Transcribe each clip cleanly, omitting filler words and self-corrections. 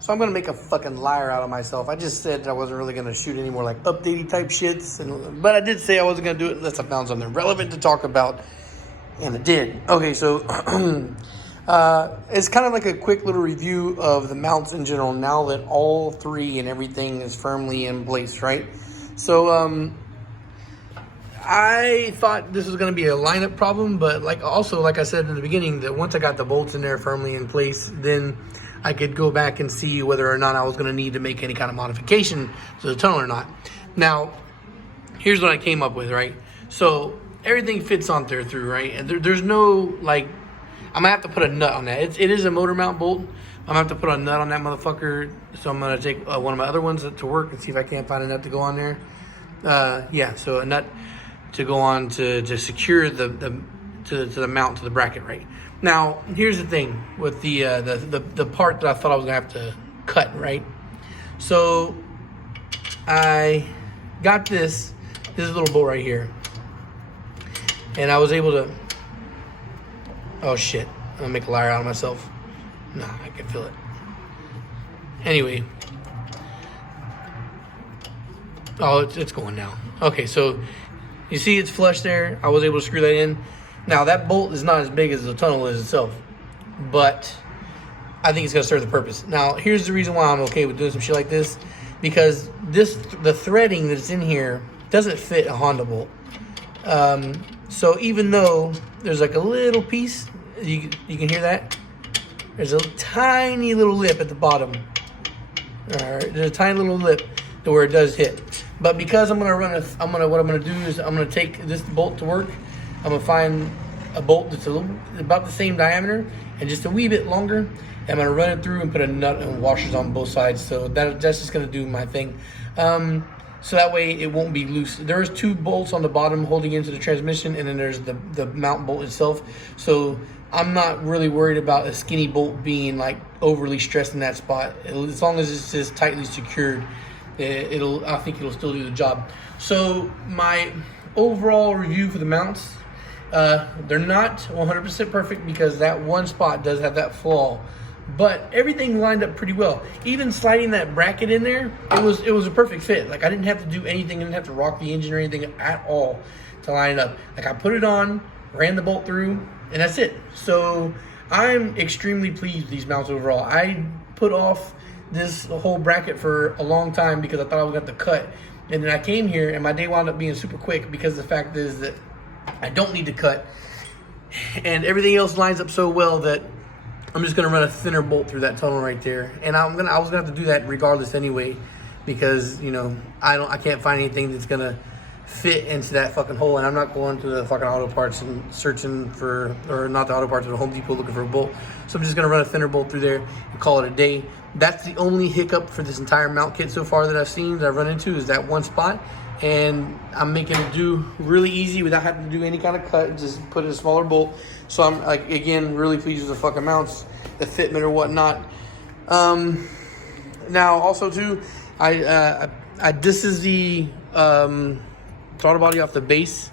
So I'm gonna make a fucking liar out of myself. I just said I wasn't really gonna shoot any more like updatey type shits, but I did say I wasn't gonna do it unless I found something relevant to talk about, and I did. Okay, so it's kind of like a quick little review of the mounts in general now that all three and everything is firmly in place, right? So I thought this was going to be a lineup problem, but like I said in the beginning, that once I got the bolts in there firmly in place, then I could go back and see whether or not I was going to need to make any kind of modification to the tunnel or not. Now, here's what I came up with, right? So everything fits on there through, right? And there's no, like, I'm going to have to put a nut on that. It is a motor mount bolt. I'm going to have to put a nut on that motherfucker. So I'm going to take one of my other ones to work and see if I can't find a nut to go on there. Yeah, so a nut to go on to secure the mount to the bracket, right? Now, here's the thing with the part that I thought I was gonna have to cut, right? So I got this little bolt right here, and I was able to. Oh shit! I'm gonna make a liar out of myself. No, I can feel it. Anyway. Oh, it's going now. Okay, so you see it's flush there. I was able to screw that in. Now, that bolt is not as big as the tunnel is itself, but I think it's going to serve the purpose. Now, here's the reason why I'm okay with doing some shit like this, because the threading that's in here doesn't fit a Honda bolt. So even though there's like a little piece, you can hear that? There's a tiny little lip at the bottom. All right, there's a tiny little lip to where it does hit. But because what I'm gonna do is I'm gonna take this bolt to work. I'm gonna find a bolt that's about the same diameter and just a wee bit longer. And I'm gonna run it through and put a nut and washers on both sides. So that's just gonna do my thing. So that way it won't be loose. There's two bolts on the bottom holding into the transmission, and then there's the mount bolt itself. So I'm not really worried about a skinny bolt being like overly stressed in that spot. As long as it's just tightly secured, I think it'll still do the job. So my overall review for the mounts, they're not 100% perfect because that one spot does have that flaw, but everything lined up pretty well. Even sliding that bracket in there, it was a perfect fit. Like I didn't have to do anything, I didn't have to rock the engine or anything at all to line it up. Like I put it on, ran the bolt through, and that's it. So I'm extremely pleased with these mounts overall. I put off this whole bracket for a long time because I thought I was going to cut, and then I came here and my day wound up being super quick because the fact is that I don't need to cut, and everything else lines up so well that I'm just going to run a thinner bolt through that tunnel right there. And I was going to have to do that regardless anyway, because you know I can't find anything that's going to fit into that fucking hole, and I'm not going to the fucking auto parts and searching for, or not the auto parts, but the Home Depot looking for a bolt. So I'm just gonna run a thinner bolt through there and call it a day. That's the only hiccup for this entire mount kit so far that I've run into, is that one spot, and I'm making it do really easy without having to do any kind of cut, just put in a smaller bolt. So I'm like, again, really pleased with the fucking mounts, the fitment or whatnot. Now also too, this is the throttle body off the base.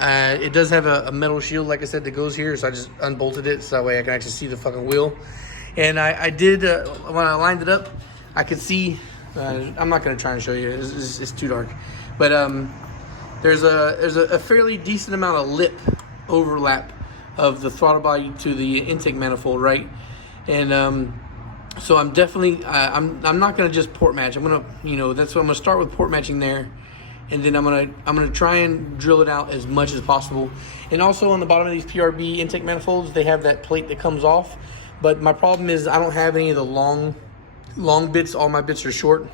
It does have a metal shield, like I said, that goes here, so I just unbolted it so that way I can actually see the fucking wheel. And I did, when I lined it up, I could see, I'm not going to try and show you, it's too dark, but there's a fairly decent amount of lip overlap of the throttle body to the intake manifold, right? And so I'm definitely, I'm not going to just port match. I'm going to, that's what I'm going to start with, port matching there. And then I'm gonna try and drill it out as much as possible. And also on the bottom of these PRB intake manifolds, they have that plate that comes off. But my problem is I don't have any of the long bits. All my bits are short.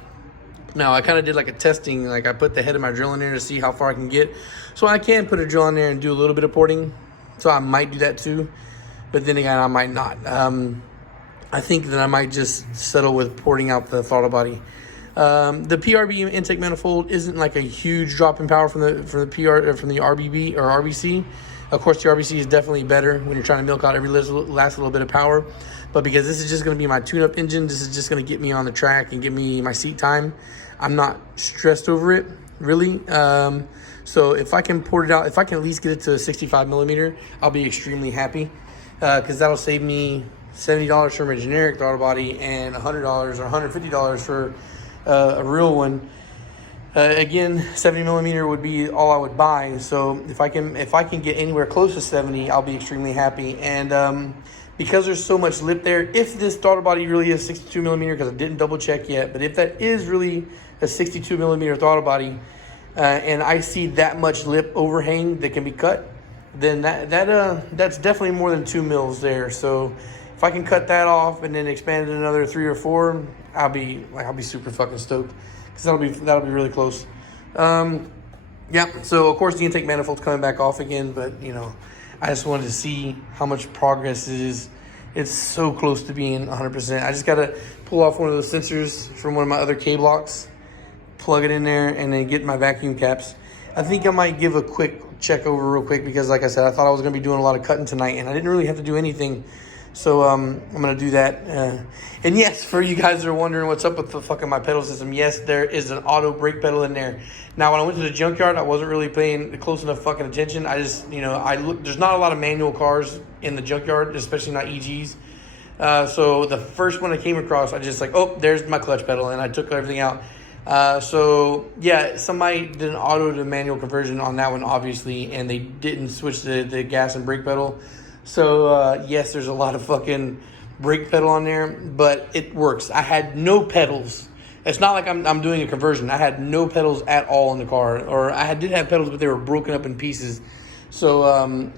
Now I kind of did like a testing, like I put the head of my drill in there to see how far I can get. So I can put a drill in there and do a little bit of porting. So I might do that too. But then again, I might not. I think that I might just settle with porting out the throttle body. The PRB intake manifold isn't like a huge drop in power from the RBB or RBC. Of course, the RBC is definitely better when you're trying to milk out every last little bit of power. But because this is just going to be my tune-up engine, this is just going to get me on the track and get me my seat time. I'm not stressed over it, really. So if I can port it out, if I can at least get it to a 65 millimeter, I'll be extremely happy, because that'll save me $70 for a generic throttle body and $100 or $150 for a real one. Again, 70 millimeter would be all I would buy. So if I can get anywhere close to 70, I'll be extremely happy. And because there's so much lip there, if this throttle body really is 62 millimeter, because I didn't double check yet, but if that is really a 62 millimeter throttle body, and I see that much lip overhang that can be cut, then that's definitely more than 2 mils there. So if I can cut that off and then expand it another 3 or 4, I'll be super fucking stoked, because that'll be really close. Yeah. So of course the intake manifold's coming back off again, but I just wanted to see how much progress it is. It's so close to being 100%. I just gotta pull off one of those sensors from one of my other K-blocks, plug it in there, and then get my vacuum caps. I think I might give a quick check over real quick, because like I said, I thought I was gonna be doing a lot of cutting tonight, and I didn't really have to do anything. So I'm gonna do that. And yes, for you guys that are wondering what's up with the fucking my pedal system, yes, there is an auto brake pedal in there. Now, when I went to the junkyard, I wasn't really paying close enough fucking attention. I just, I look. There's not a lot of manual cars in the junkyard, especially not EGs. So the first one I came across, I just like, oh, there's my clutch pedal, and I took everything out. So yeah, somebody did an auto to manual conversion on that one, obviously, and they didn't switch the gas and brake pedal. So yes, there's a lot of fucking brake pedal on there, but it works. I had no pedals. It's not like I'm doing a conversion. I had no pedals at all in the car, or I did have pedals, but they were broken up in pieces. So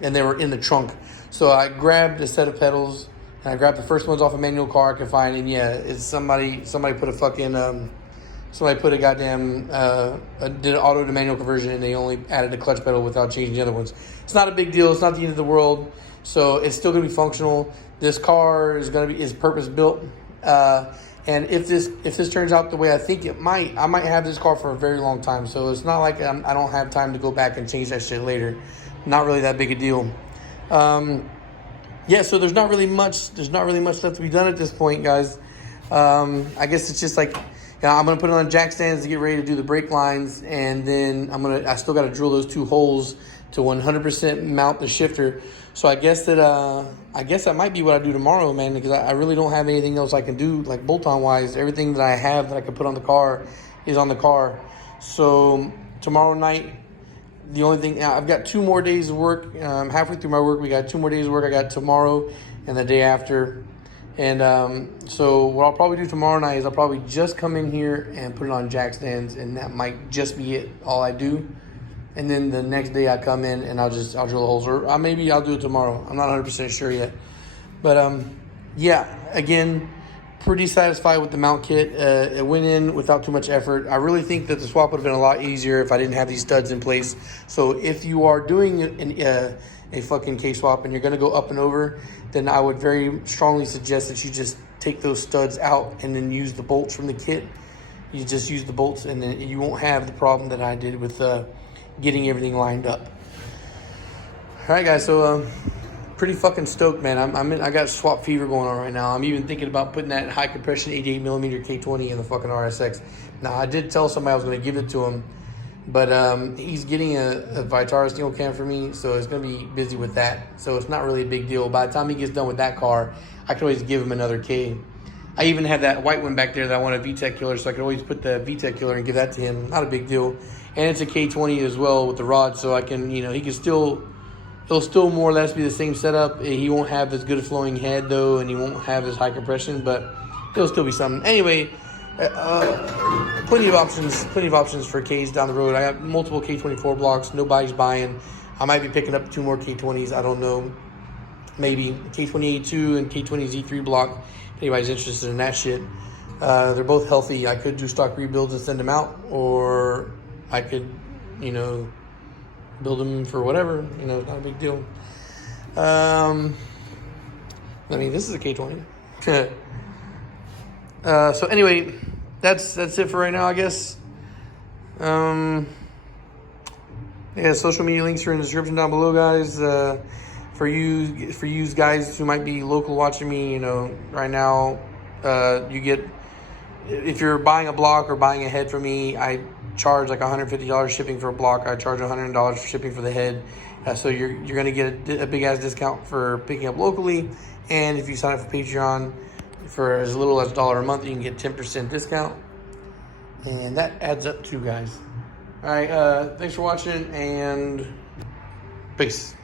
and they were in the trunk. So I grabbed a set of pedals, and I grabbed the first ones off a manual car I could find, and yeah, it's somebody put a fucking somebody put a goddamn did an auto to manual conversion, and they only added a clutch pedal without changing the other ones. It's not a big deal. It's not the end of the world. So it's still gonna be functional. This car is purpose built, and if this turns out the way I think it might, I might have this car for a very long time. So it's not like I don't have time to go back and change that shit later. Not really that big a deal. Yeah. So there's not really much left to be done at this point, guys. I guess it's just like, I'm gonna put it on jack stands to get ready to do the brake lines, and then I still got to drill those 2 holes to 100% mount the shifter. So I guess that might be what I do tomorrow, man, because I really don't have anything else I can do, like bolt-on wise. Everything that I have that I can put on the car is on the car. So tomorrow night, the only thing, I've got 2 more days of work. Halfway through my work, we got 2 more days of work. I got tomorrow and the day after. And so what I'll probably do tomorrow night is I'll probably just come in here and put it on jack stands, and that might just be it, all I do. And then the next day I come in and I'll drill the holes, or maybe I'll do it tomorrow. I'm not 100% sure yet. But yeah, again, pretty satisfied with the mount kit. It went in without too much effort. I really think that the swap would have been a lot easier if I didn't have these studs in place. So if you are doing a fucking K-swap and you're going to go up and over, then I would very strongly suggest that you just take those studs out and then use the bolts from the kit. You just use the bolts, and then you won't have the problem that I did with getting everything lined up. All right, guys, so pretty fucking stoked, man. I got swap fever going on right now. I'm even thinking about putting that high compression 88 millimeter K20 in the fucking RSX. Now, I did tell somebody I was going to give it to him, but he's getting a Vitara steel cam for me, so he's going to be busy with that. So it's not really a big deal. By the time he gets done with that car, I can always give him another K. I even have that white one back there that I want a VTEC killer, so I can always put the VTEC killer and give that to him. Not a big deal. And it's a K20 as well with the rod, so I can, he can still, it'll still more or less be the same setup. He won't have as good a flowing head though, and he won't have as high compression, but it'll still be something. Anyway, plenty of options for Ks down the road. I got multiple K24 blocks. Nobody's buying. I might be picking up 2 more K20s. I don't know. Maybe K20A2 and K20Z3 block. If anybody's interested in that shit. They're both healthy. I could do stock rebuilds and send them out, or I could, build them for whatever. It's not a big deal. This is a K20. So anyway, that's it for right now, I guess. Yeah, social media links are in the description down below, guys. For you guys who might be local watching me, right now, you get, if you're buying a block or buying a head from me, I charge like $150 shipping for a block. I charge $100 for shipping for the head. So you're going to get a big ass discount for picking up locally, And if you sign up for Patreon for as little as $1 a month, you can get 10% discount. And that adds up too, guys. All right, thanks for watching, and peace.